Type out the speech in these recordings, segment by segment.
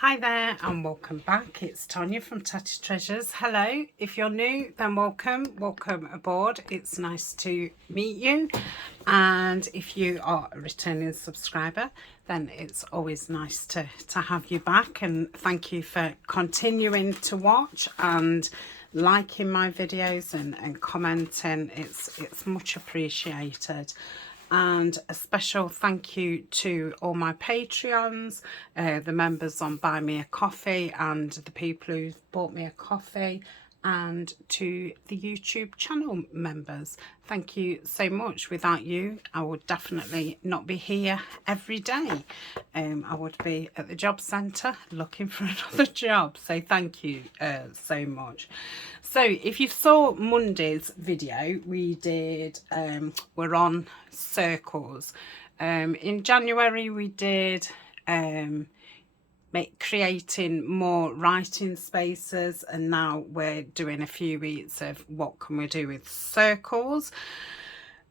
Hi there and welcome back. It's Tania from Tatty Treasures. Hello, if you're new then welcome aboard. It's nice to meet you, and if you are a returning subscriber then it's always nice to have you back, and thank you for continuing to watch and liking my videos and commenting. It's much appreciated. And a special thank you to all my Patreons, the members on Buy Me a Coffee and the people who've bought me a coffee, and to the YouTube channel members. Thank you so much. Without you, I would definitely not be here every day. I would be at the job centre looking for another job. So thank you so much. So if you saw Monday's video, we did, we're on circles. In January we did creating more writing spaces, and now we're doing a few weeks of what can we do with circles.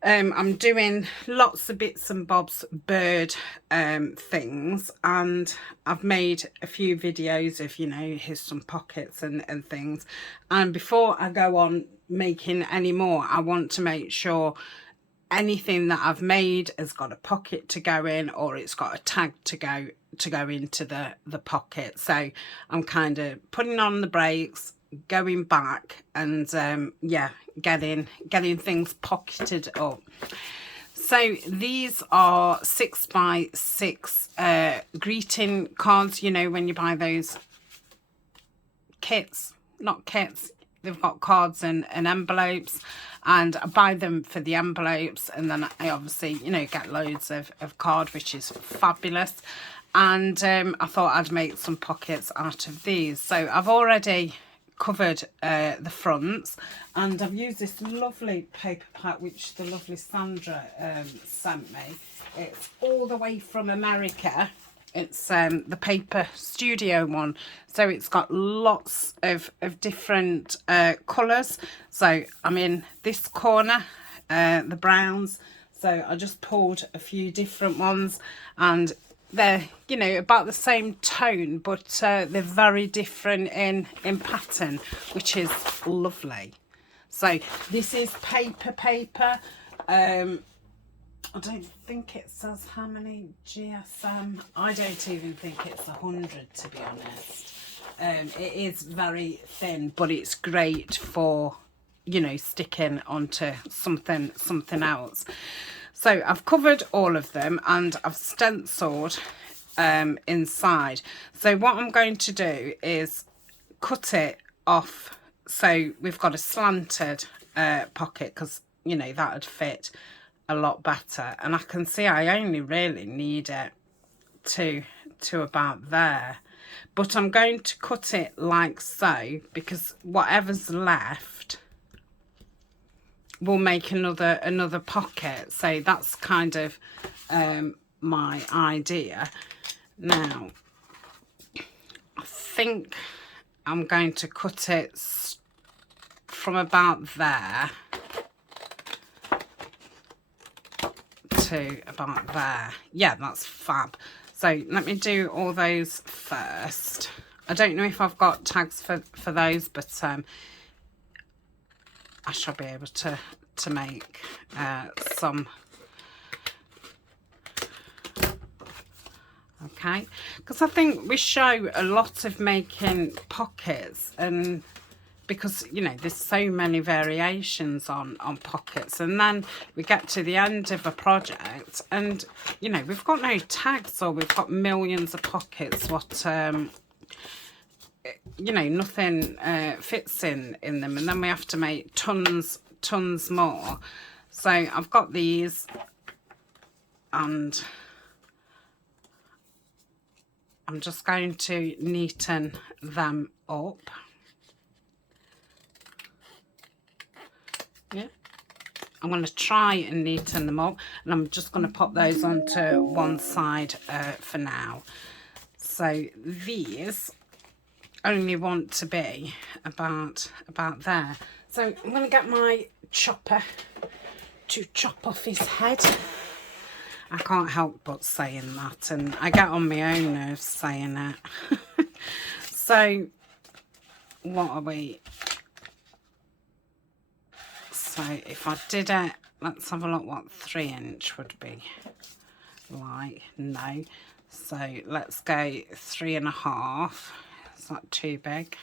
I'm doing lots of bits and bobs bird things, and I've made a few videos of, you know, here's some pockets and things. And before I go on making any more, I want to make sure anything that I've made has got a pocket to go in, or it's got a tag to go into the pocket. So I'm kind of putting on the brakes, going back, and yeah, getting things pocketed up. So these are 6x6 greeting cards. You know, when you buy those kits, not kits, they've got cards and envelopes, and I buy them for the envelopes, and then I obviously, you know, get loads of card, which is fabulous. And I thought I'd make some pockets out of these. So I've already covered the fronts, and I've used this lovely paper pack which the lovely Sandra sent me. It's all the way from America. It's the Paper Studio one, so it's got lots of different colours. So I'm in this corner, the browns, so I just pulled a few different ones, and they're, you know, about the same tone, but they're very different in pattern, which is lovely. So this is paper. I don't think it says how many GSM. I don't even think it's 100, to be honest. It is very thin, but it's great for, you know, sticking onto something else. So I've covered all of them, and I've stenciled inside. So what I'm going to do is cut it off, so we've got a slanted pocket, because, you know, that would fit a lot better. And I can see I only really need it to about there, but I'm going to cut it like so, because whatever's left will make another pocket. So that's kind of my idea. Now I think I'm going to cut it from about there to about there. Yeah, that's fab. So let me do all those first. I don't know if I've got tags for those, but I shall be able to make some. Okay, because I think we show a lot of making pockets, and because, you know, there's so many variations on pockets, and then we get to the end of a project and, you know, we've got no tags, or we've got millions of pockets what you know, nothing fits in them, and then we have to make tons more. So I've got these, and I'm just going to neaten them up. Yeah, I'm going to try and neaten them up, and I'm just going to pop those onto one side for now. So these only want to be about there. So I'm going to get my chopper to chop off his head. I can't help but saying that, and I get on my own nerves saying it. So what are we? So if I did it, let's have a look what 3 inch would be like. No. So let's go 3.5. Is that too big?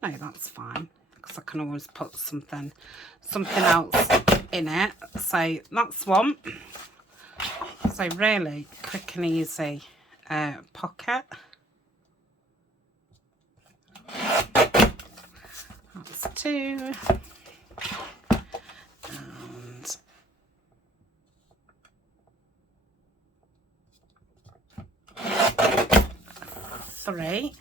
No, that's fine, because I can always put something else in it. So that's one. So really quick and easy pocket. That's 2. And 3.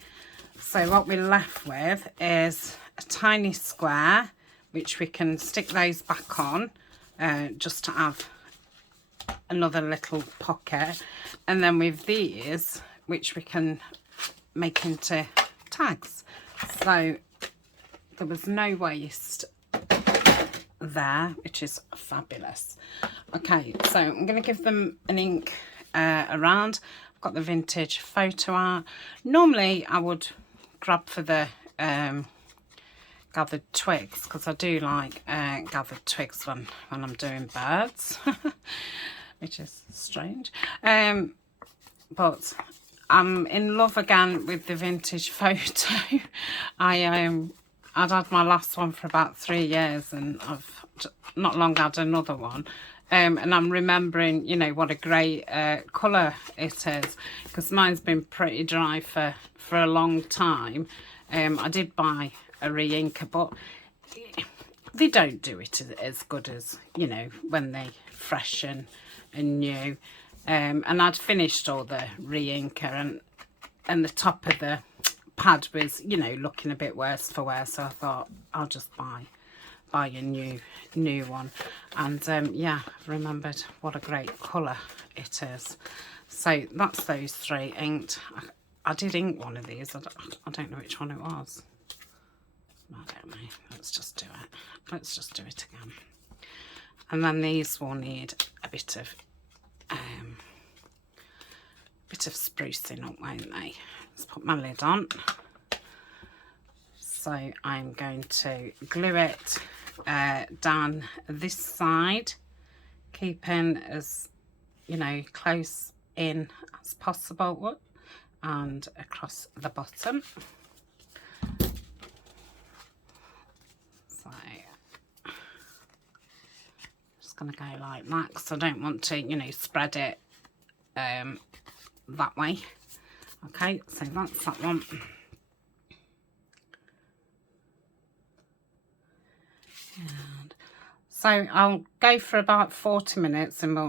So what we're left with is a tiny square, which we can stick those back on just to have another little pocket. And then with these, which we can make into tags. So there was no waste there, which is fabulous. Okay, so I'm going to give them an ink around. I've got the vintage photo art. Normally I would grab for the gathered twigs, because I do like gathered twigs when I'm doing birds, which is strange. But I'm in love again with the vintage photo. I'd had my last one for about 3 years, and I've not long had another one. And I'm remembering, you know, what a great colour it is, because mine's been pretty dry for a long time. I did buy a re-inker, but they don't do it as good as, you know, when they fresh and new. And I'd finished all the re-inker, and the top of the pad was, you know, looking a bit worse for wear, so I thought I'll just buy a new one. And yeah, I've remembered what a great colour it is. So that's those 3 inked. I did ink one of these. I don't know which one it was. I don't know. Let's just do it. Let's just do it again. And then these will need a bit of sprucing up, won't they? Let's put my lid on. So I'm going to glue it down this side, keeping as, you know, close in as possible, and across the bottom. So just going to go like that, because I don't want to, you know, spread it that way. Okay, so that's that one. And so I'll go for about 40 minutes, and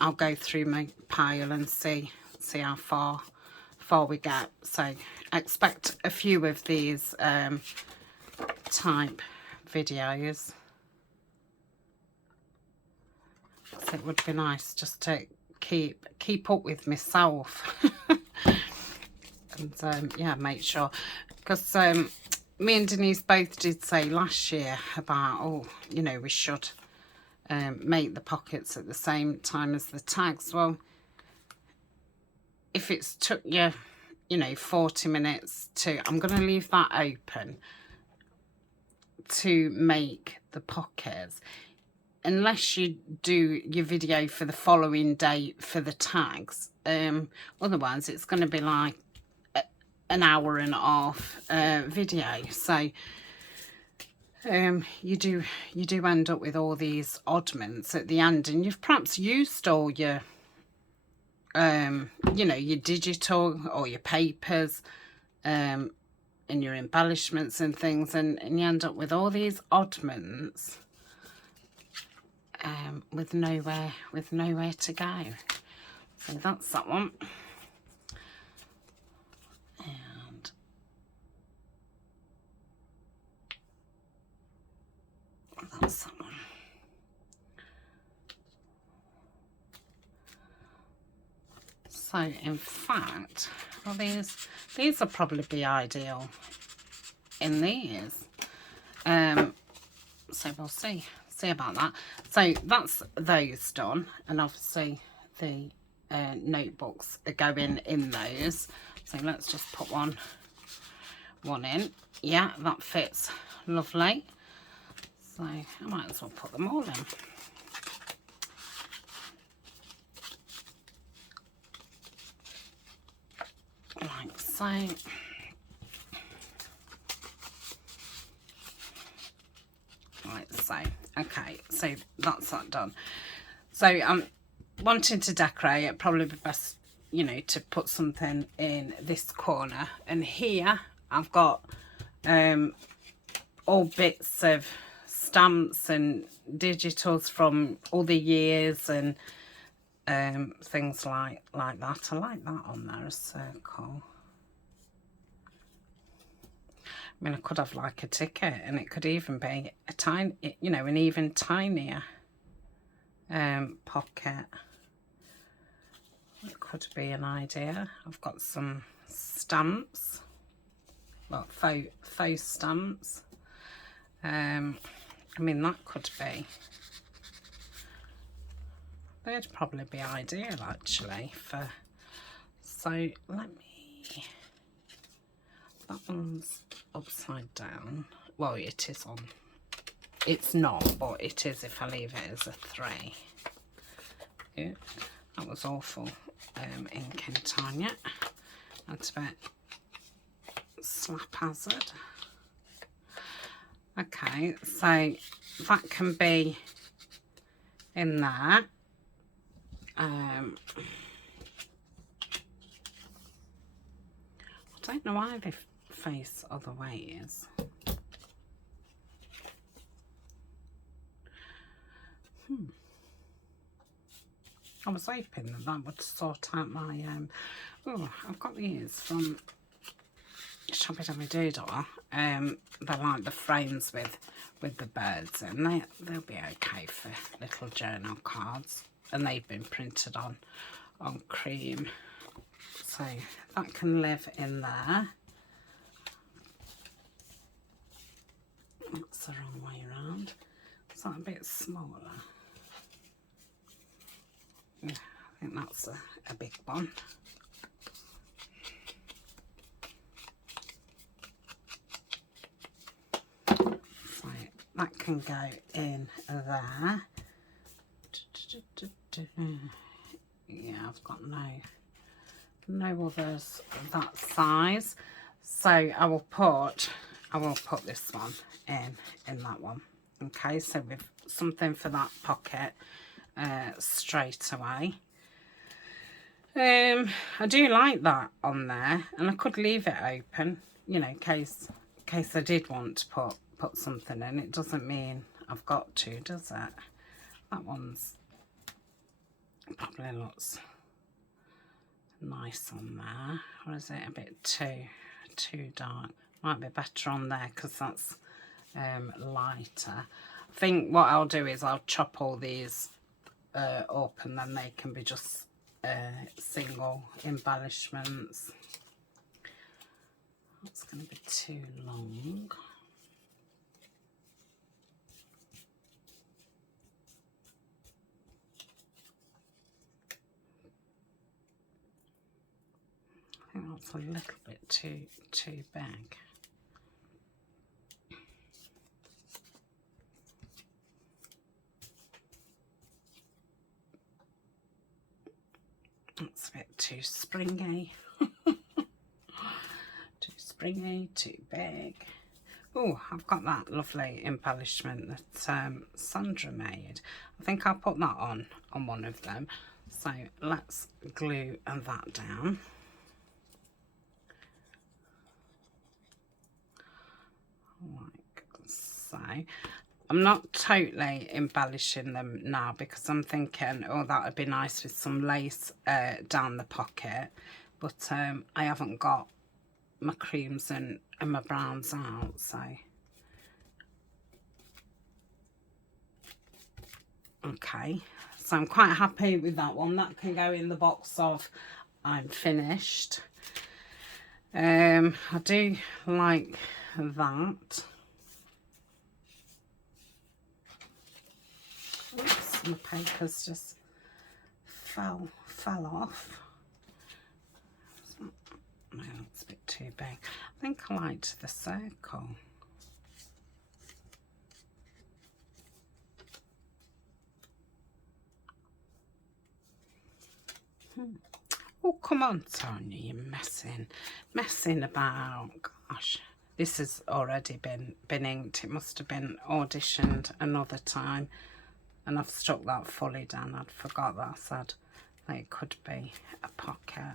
I'll go through my pile and see how far we get. So expect a few of these type videos. So it would be nice just to keep up with myself. And yeah, make sure, because me and Denise both did say last year about, oh, you know, we should make the pockets at the same time as the tags. Well, if it's took you, you know, 40 minutes I'm going to leave that open to make the pockets, unless you do your video for the following day for the tags. Otherwise it's going to be like an hour and a half video. So you do end up with all these oddments at the end, and you've perhaps used all your you know, your digital or your papers and your embellishments and things, and you end up with all these oddments with nowhere to go. So that's that one. And that's that one. So in fact, well, these will probably be ideal in these. So we'll see about that. So that's those done, and obviously the notebooks are going in those. So let's just put one in. Yeah, that fits lovely. So I might as well put them all in. Like so. Like so. Okay, so that's that done. So I'm wanting to decorate. It'd probably be best, you know, to put something in this corner. And here I've got all bits of stamps and digitals from all the years and things like that. I like that on there, a circle. I mean, I could have like a ticket, and it could even be a tiny, you know, an even tinier pocket. It could be an idea. I've got some stamps, well, faux stamps. I mean, that could be, they'd probably be ideal actually for, so let me, that one's upside down. Well, it is on, it's not, but it is if I leave it as a 3. Ew, that was awful. Ink in Tania. That's a bit slap hazard. Okay, so that can be in there. I don't know why they face other ways. I was hoping that that would sort out my, oh, I've got these from Shabby Dabby Doodle. They're like the frames with the birds, and they'll be okay for little journal cards, and they've been printed on cream, so that can live in there. That's the wrong way around. Is that a bit smaller? Yeah, I think that's a big one. So that can go in there. Yeah, I've got no others that size. So I will put this one in that one. Okay, so with something for that pocket straight away. I do like that on there, and I could leave it open, you know, in case I did want to put something in. It doesn't mean I've got to, does it? That one's probably looks nice on there, or is it a bit too dark? Might be better on there because that's lighter. I think what I'll do is I'll chop all these up, and then they can be just single embellishments. That's going to be too long. I think that's a little bit too big. That's a bit too springy. Too springy, too big. Oh, I've got that lovely embellishment that Sandra made. I think I'll put that on one of them. So let's glue that down. Like so. I'm not totally embellishing them now because I'm thinking, oh, that would be nice with some lace down the pocket. But I haven't got my creams and my browns out, so. Okay, so I'm quite happy with that one. That can go in the box of I'm finished. I do like that. Oops, my papers just fell fell off. No, that's a bit too big. I think I liked the circle. Oh, come on, Tania, you're messing about. Gosh, this has already been inked. It must have been auditioned another time, and I've stuck that fully down. I'd forgot that I said that it could be a pocket.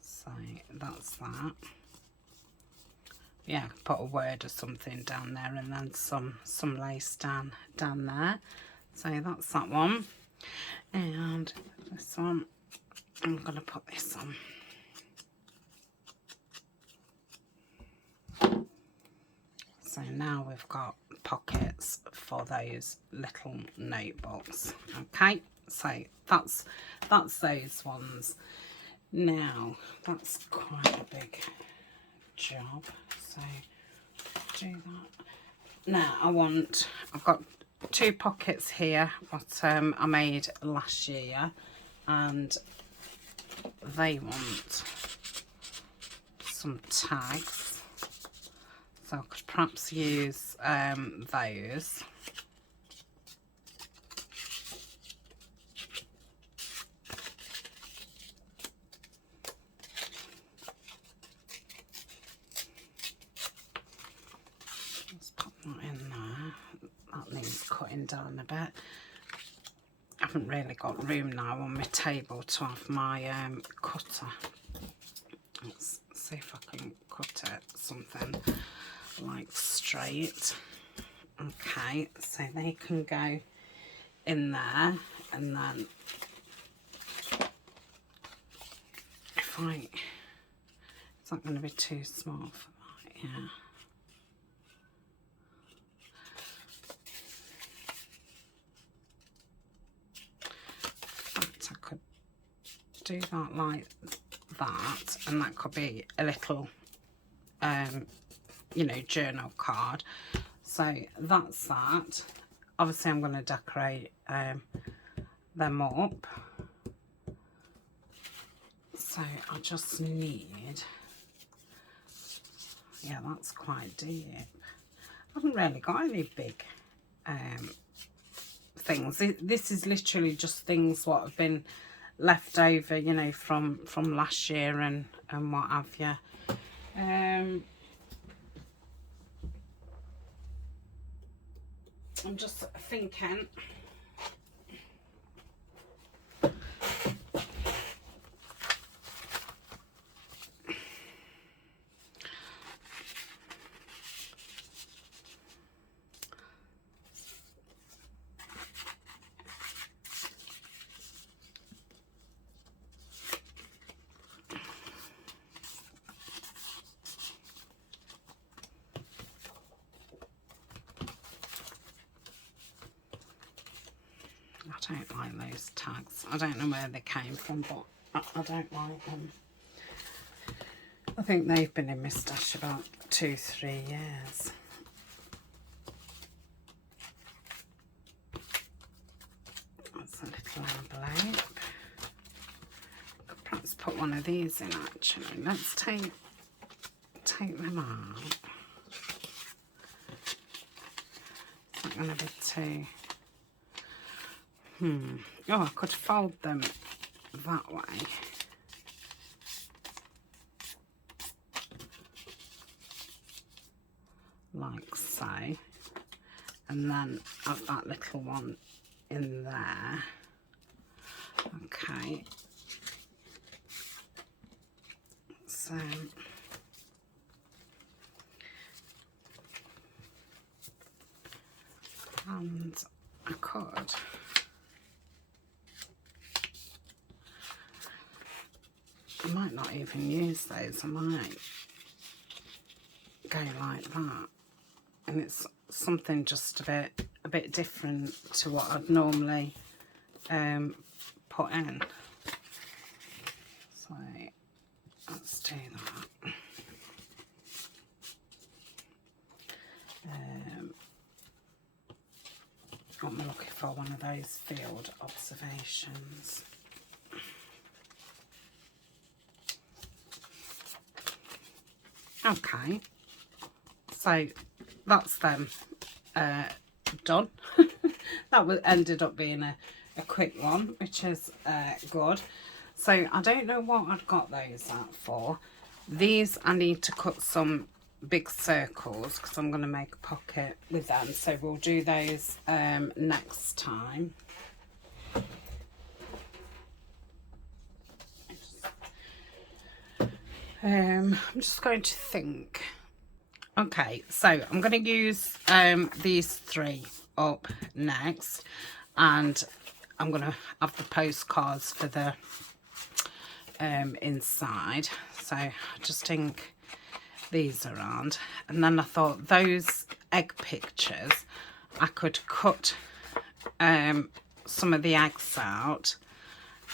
So that's that. Yeah, put a word or something down there, and then some lace down there. So that's that one. And this one, I'm going to put this on. So now we've got pockets for those little notebooks. Okay, so that's those ones. Now that's quite a big job. So do that. Now I've got 2 pockets here what I made last year, and they want some tags, so I could perhaps use those. Let's put that in there. That needs cutting down a bit. I haven't really got room now on my table to have my cutter. Let's see if I can cut it something like straight. Okay, so they can go in there, and then if it's not going to be too small for that, yeah. I could do that like that, and that could be a little you know, journal card. So that's that. Obviously I'm going to decorate them up, so I just need, yeah, that's quite deep. I haven't really got any big things. This is literally just things what have been left over, you know, from last year and what have you. I'm just thinking, I don't like those tags. I don't know where they came from, but I don't like them. I think they've been in my stash about 2-3 years. That's a little envelope. Could perhaps put one of these in actually. Let's take them out. It's not going to be too... Oh, I could fold them that way. Like so. And then have that little one in there. Okay. So... and I could... I might not even use those. I might go like that, and it's something just a bit different to what I'd normally put in. So let's do that. What am I looking for when one of those field observations. Okay, so that's them done. That ended up being a quick one, which is good. So I don't know what I'd got those at for. These I need to cut some big circles because I'm going to make a pocket with them, so we'll do those next time. I'm just going to think. Okay, so I'm going to use these 3 up next, and I'm going to have the postcards for the inside. So I just think these around, and then I thought those egg pictures I could cut some of the eggs out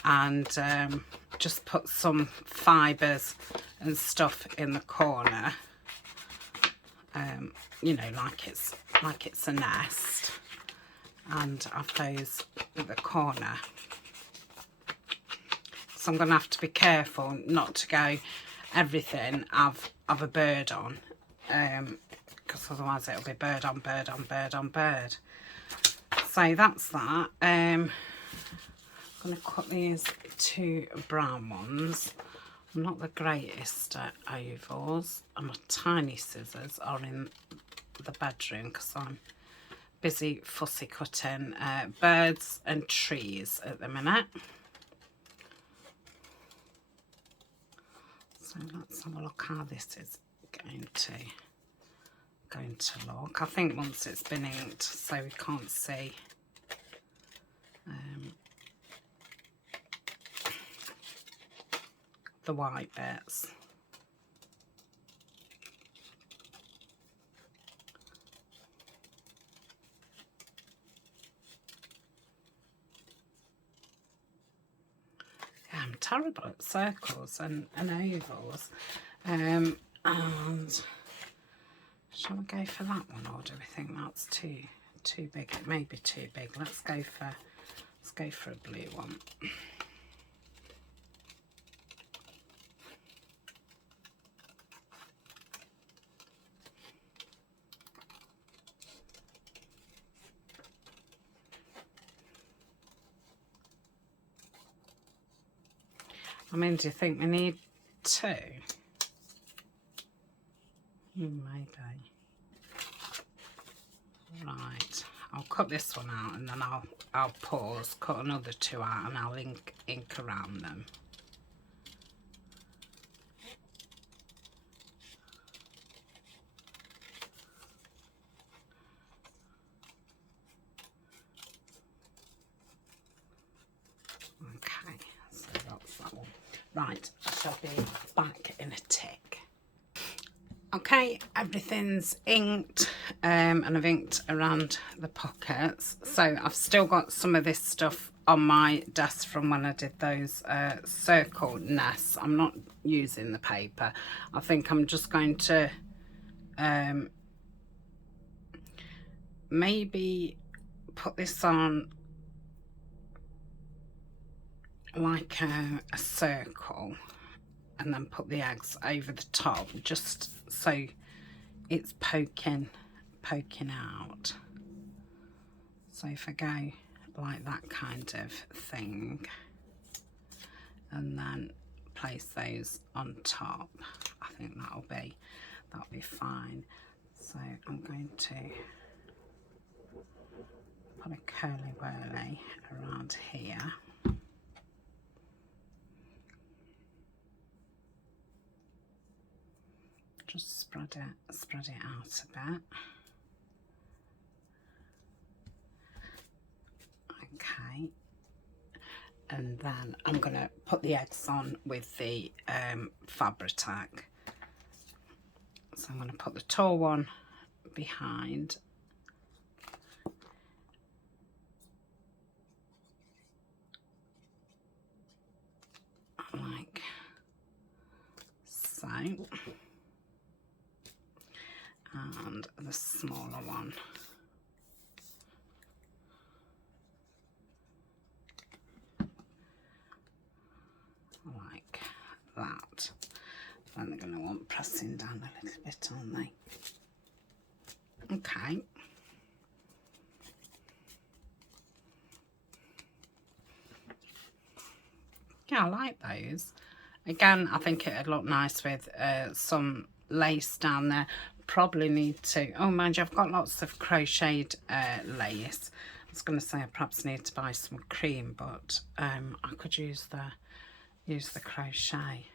and just put some fibres and stuff in the corner, you know, like it's a nest, and have those at the corner. So I'm going to have to be careful not to go everything have a bird on, because otherwise it'll be bird on bird on bird on bird. So that's that. I'm going to cut these 2 brown ones. I'm not the greatest at ovals, and my tiny scissors are in the bedroom because I'm busy fussy cutting birds and trees at the minute. So let's have a look how this is going to look. I think once it's been inked, so we can't see the white bits. Yeah, I'm terrible at circles and ovals. And shall we go for that one, or do we think that's too big? It may be too big. Let's go for a blue one. I mean, do you think we need 2? Maybe. Right, I'll cut this one out, and then I'll pause, cut another 2 out, and I'll ink around them. Okay, so that's that one. Right, I shall be back in a tick. Okay, everything's inked, and I've inked around the pockets. So I've still got some of this stuff on my desk from when I did those circle nests. I'm not using the paper. I think I'm just going to maybe put this on like a circle, and then put the eggs over the top, just so it's poking out. So if I go like that kind of thing, and then place those on top, I think that'll be fine. So I'm going to put a curly whirly around here. Just spread it out a bit. Okay, and then I'm going to put the eggs on with the Fabri-Tac. So I'm going to put the tall one behind, like so, and the smaller one like that. Then they're going to want pressing down a little bit, aren't they? Okay. Yeah, I like those. Again, I think it'd look nice with some lace down there. Probably need to, oh mind you, I've got lots of crocheted lace. I was going to say I perhaps need to buy some cream, but I could use the crochet.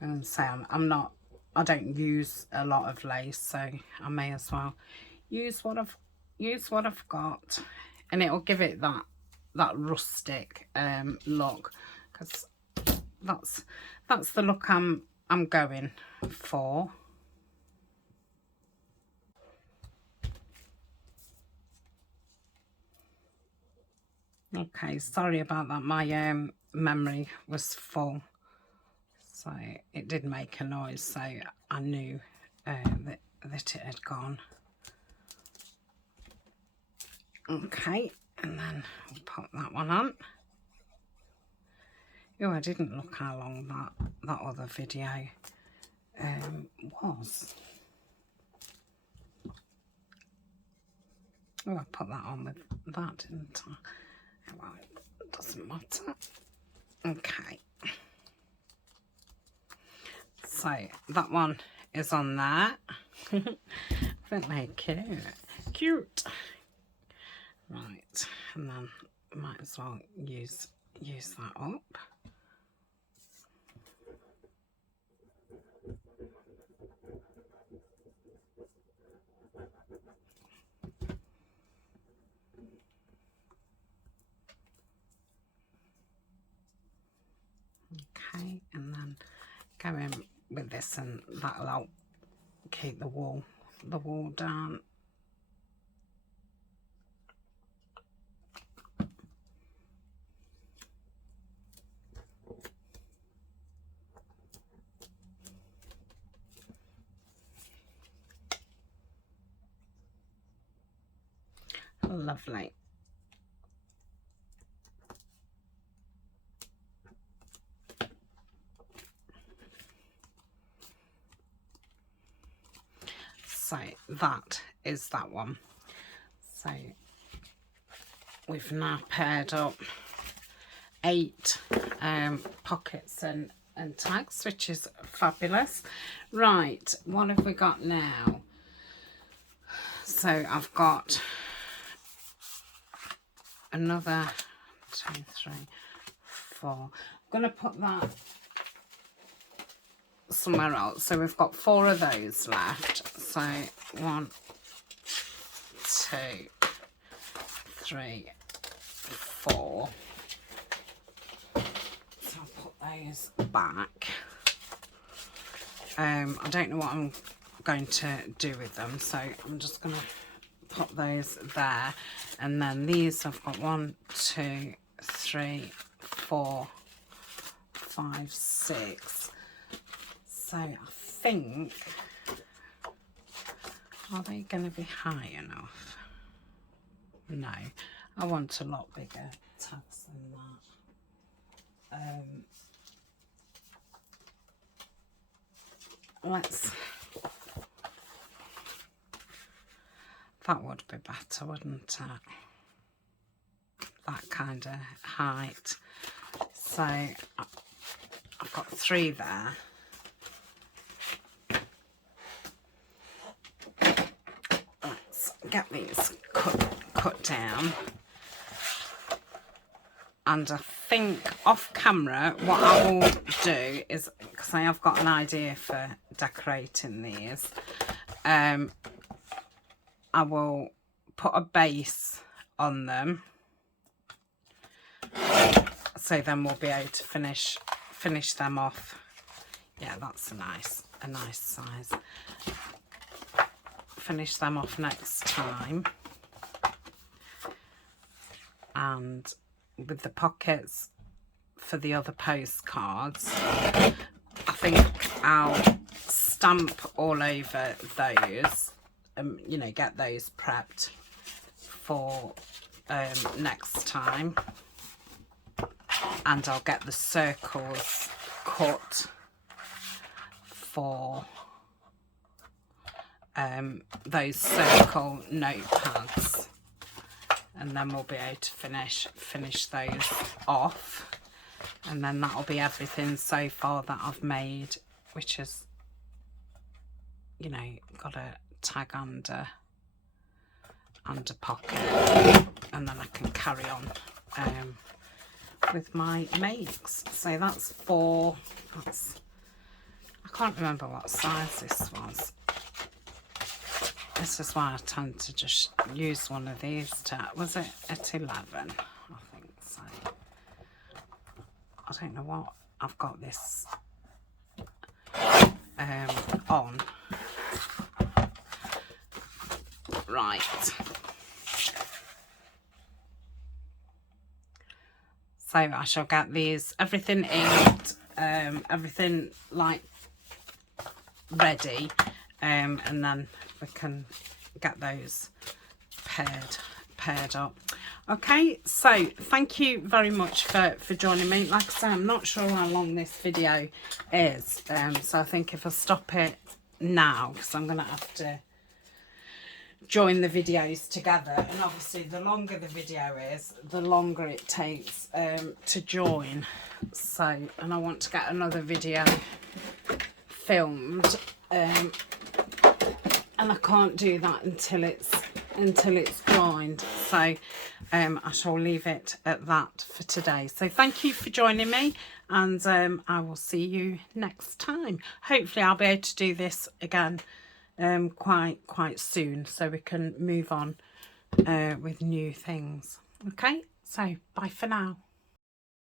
And say I don't use a lot of lace, so I may as well use what I've got, and it'll give it that rustic look, because that's the look I'm going for. Okay, sorry about that. My memory was full, so it did make a noise, so I knew that it had gone. Okay, and then we'll pop that one on. Oh, I didn't look how long that other video was. Oh, I put that on with that, didn't I? Well, it doesn't matter. Okay. So that one is on there. I think they're cute. Cute. Right, and then might as well use that up. Okay, and then go in with this, and that'll help keep the wall down. Lovely. So that is that one. So we've now paired up 8 pockets and tags, which is fabulous. Right, what have we got now? So I've got another 2, 3, 4. I'm going to put that somewhere else. So we've got 4 of those left. So 1, 2, 3, 4. So I'll put those back. I don't know what I'm going to do with them, so I'm just going to put those there. And then these I've got 1, 2, 3, 4, 5, 6. So I think, are they going to be high enough? No, I want a lot bigger tags than that. That would be better, wouldn't it? That kind of height. So I've got 3 there. Let's get these cut down. And I think off camera what I will do is, because I have got an idea for decorating these, I will put a base on them, so then we'll be able to finish them off. Yeah, that's a nice size. Finish them off next time. And with the pockets for the other postcards, I think I'll stamp all over those, you know, get those prepped for next time. and I'll get the circles cut for those circle notepads, and then we'll be able to finish those off, and then that'll be everything so far that I've made, which is, you know, got a tag under pocket, and then I can carry on with my makes. So that's four. I can't remember what size this was. This is why I tend to just use one of these. Was it at 11? I think so. I don't know what I've got this on. Right. So I shall get these, everything inked, everything like ready, and then we can get those paired up. Okay, so thank you very much for joining me. Like I say, I'm not sure how long this video is, so I think if I stop it now, because I'm going to have to join the videos together, and obviously the longer the video is, the longer it takes to join. So, and I want to get another video filmed, and I can't do that until it's joined. So I shall leave it at that for today. So thank you for joining me, and I will see you next time. Hopefully I'll be able to do this again quite soon, so we can move on with new things. Okay, so bye for now.